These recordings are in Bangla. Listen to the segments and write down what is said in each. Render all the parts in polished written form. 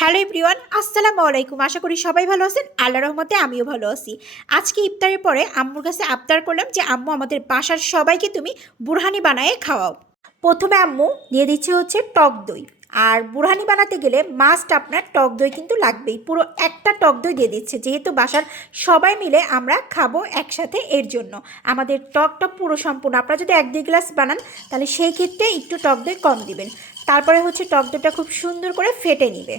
হ্যালো এভরিওয়ান, আসসালামু আলাইকুম। আশা করি সবাই ভালো আছেন। আল্লাহর রহমতে আমিও ভালো আছি। আজকে ইফতারের পরে আম্মুর কাছে আবদার করলাম যে আম্মু আমাদের বাসার সবাইকে তুমি বুরহানি বানায়ে খাওয়াও। প্রথমে আম্মু দিয়ে দিচ্ছে হচ্ছে টক দই। আর বুরহানি বানাতে গেলে মাস্ট আপনার টক দই কিন্তু লাগবেই। পুরো একটা টক দই দিয়ে দিচ্ছে, যেহেতু বাসার সবাই মিলে আমরা খাবো একসাথে, এর জন্য আমাদের টকটা পুরো সম্পূর্ণ। আপনারা যদি 1-2 গ্লাস বানান তাহলে সেই ক্ষেত্রে একটু টক দই কম দিবেন। তারপরে হচ্ছে টক দইটা খুব সুন্দর করে ফেটে নিবে।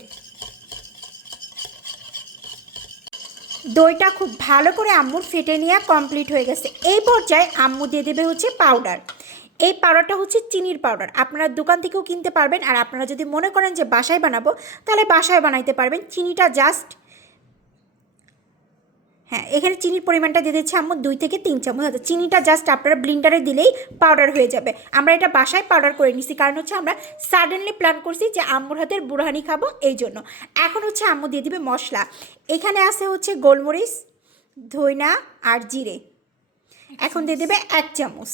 দইটা খুব ভালো করে আম্মুর ফেটে নেওয়া কমপ্লিট হয়ে গেছে। এই পর্যায়ে আম্মু দিয়ে দেবে হচ্ছে পাউডার। এই পাউডারটা হচ্ছে চিনির পাউডার। আপনারা দোকান থেকেও কিনতে পারবেন, আর আপনারা যদি মনে করেন যে বাসায় বানাবো তাহলে বাসায় বানাইতে পারবেন। চিনিটা জাস্ট, হ্যাঁ, এখানে চিনির পরিমাণটা দিয়ে দিচ্ছে আম্মু 2 থেকে 3 চামচ। আচ্ছা, চিনিটা জাস্ট আপনারা ব্লিন্ডারে দিলেই পাউডার হয়ে যাবে। আমরা এটা বাসায় পাউডার করে নিছি, কারণ হচ্ছে আমরা সাডেনলি প্ল্যান করছি যে আম্মুর হাতের বুরহানি খাবো, এই জন্য। এখন হচ্ছে আম্মু দিয়ে দিবে মশলা। এখানে আছে হচ্ছে গোলমরিচ, ধইনা আর জিরে। এখন দিয়ে দেবে 1 চামচ।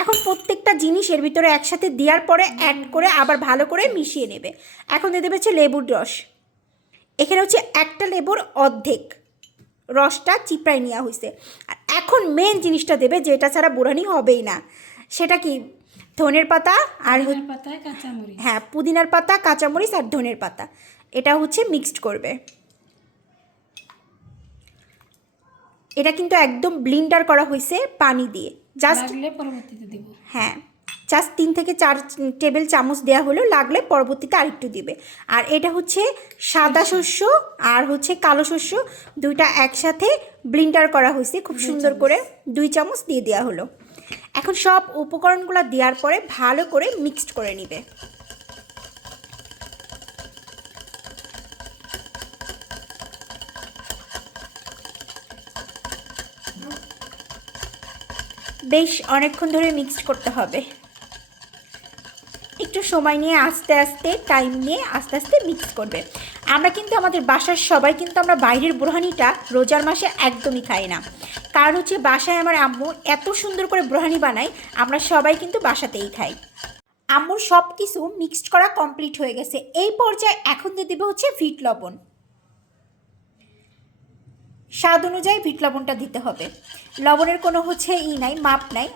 এখন প্রত্যেকটা জিনিস এর ভিতরে একসাথে দেওয়ার পরে অ্যাড করে আবার ভালো করে মিশিয়ে নেবে। এখন দিয়ে দেবে হচ্ছে লেবুর রস। এখানে হচ্ছে একটা লেবুর অর্ধেক রসটা চিপড়াই নেওয়া হয়েছে। আর এখন মেন জিনিসটা দেবে, যেটা ছাড়া বুরহানি হবেই না, সেটা কি? ধনের পাতা আর হ্যাঁ, পুদিনার পাতা, কাঁচামরিচ আর ধনের পাতা, এটা হচ্ছে মিক্সড করবে। এটা কিন্তু একদম ব্লিন্ডার করা হয়েছে পানি দিয়ে, জাস্ট পরবর্তীতে দেব। হ্যাঁ, জাস্ট 3 থেকে 4 টেবিল চামচ দেওয়া হলো, লাগলে পরবর্তীতে আরেকটু দিবে। আর এটা হচ্ছে সাদা শস্য আর হচ্ছে কালো শস্য, দুইটা একসাথে ব্লিন্ডার করা হয়েছে খুব সুন্দর করে। 2 চামচ দিয়ে দেওয়া হলো। এখন সব উপকরণগুলো দেওয়ার পরে ভালো করে মিক্সড করে নিবে। বেশ অনেকক্ষণ ধরে মিক্সড করতে হবে। একটু সময় নিয়ে আস্তে আস্তে টাইম নিয়ে আস্তে আস্তে মিক্স করবে। আমরা কিন্তু আমাদের বাসার সবাই কিন্তু আমরা বাইরের বুরহানিটা রোজার মাসে একদমই খাই না, কারণ হচ্ছে বাসায় আমার আম্মু এত সুন্দর করে বুরহানি বানায়, আমরা সবাই কিন্তু বাসাতেই খাই। আম্মুর সব কিছু মিক্সড করা কমপ্লিট হয়ে গেছে। এই পর্যায়ে এখন দিয়ে দেবে হচ্ছে বিট লবণ। স্বাদ অনুযায়ী বিট লবণটা দিতে হবে। লবণের কোনো হচ্ছে নাই, মাপ নাই,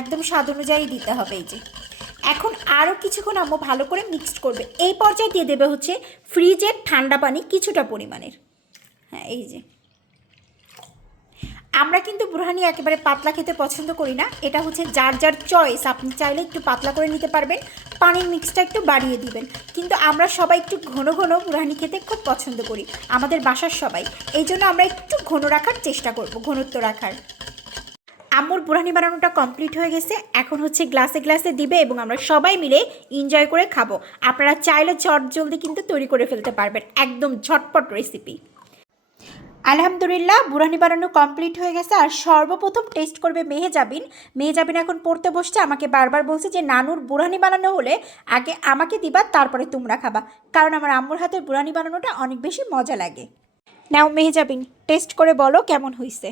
একদম স্বাদ অনুযায়ী দিতে হবে। এই যে এখন আরও কিছুক্ষণ আম্মু ভালো করে মিক্সড করবে। এই পর্যায়ে দিয়ে দেবে হচ্ছে ফ্রিজের ঠান্ডা পানি কিছুটা পরিমাণের। হ্যাঁ, এই যে আমরা কিন্তু বুরহানি একেবারে পাতলা খেতে পছন্দ করি না, এটা হচ্ছে যার যার চয়েস। আপনি চাইলে একটু পাতলা করে নিতে পারবেন, পানির মিক্সটা একটু বাড়িয়ে দিবেন। কিন্তু আমরা সবাই একটু ঘন ঘন বুরহানি খেতে খুব পছন্দ করি, আমাদের বাসার সবাই। এই জন্য আমরা একটু ঘন রাখার চেষ্টা করব, ঘনত্ব রাখার। আম্মুর বুরহানি বানানোটা কমপ্লিট হয়ে গেছে। এখন হচ্ছে গ্লাসে গ্লাসে দিবে এবং আমরা সবাই মিলে এনজয় করে খাবো। আপনারা চাইলে চট জলদি কিন্তু তৈরি করে ফেলতে পারবেন, একদম ঝটপট রেসিপি। আলহামদুলিল্লাহ, বুরহানি বানানো কমপ্লিট হয়ে গেছে। আর সর্বপ্রথম টেস্ট করবে মেহেজাবিন। মেহেজাবিন এখন পড়তে বসছে, আমাকে বারবার বলছে যে নানুর বুরহানি বানানো হলে আগে আমাকে দিবা, তারপরে তোমরা খাবা, কারণ আমার আম্মুর হাতের বুরহানি বানানোটা অনেক বেশি মজা লাগে। নাও মেহেজাবিন, টেস্ট করে বলো কেমন হয়েছে।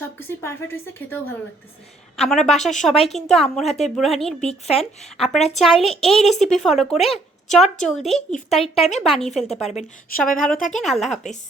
সবকিছুই পারফেক্ট হয়েছে, খেতেও ভালো লাগতেছে। আমরা বাসার সবাই কিন্তু আম্মুর হাতের বুরহানির বিগ ফ্যান। আপনারা চাইলে এই রেসিপি ফলো করে চট জলদি ইফতারির টাইমে বানিয়ে ফেলতে পারবেন। সবাই ভালো থাকেন, আল্লাহ হাফেজ।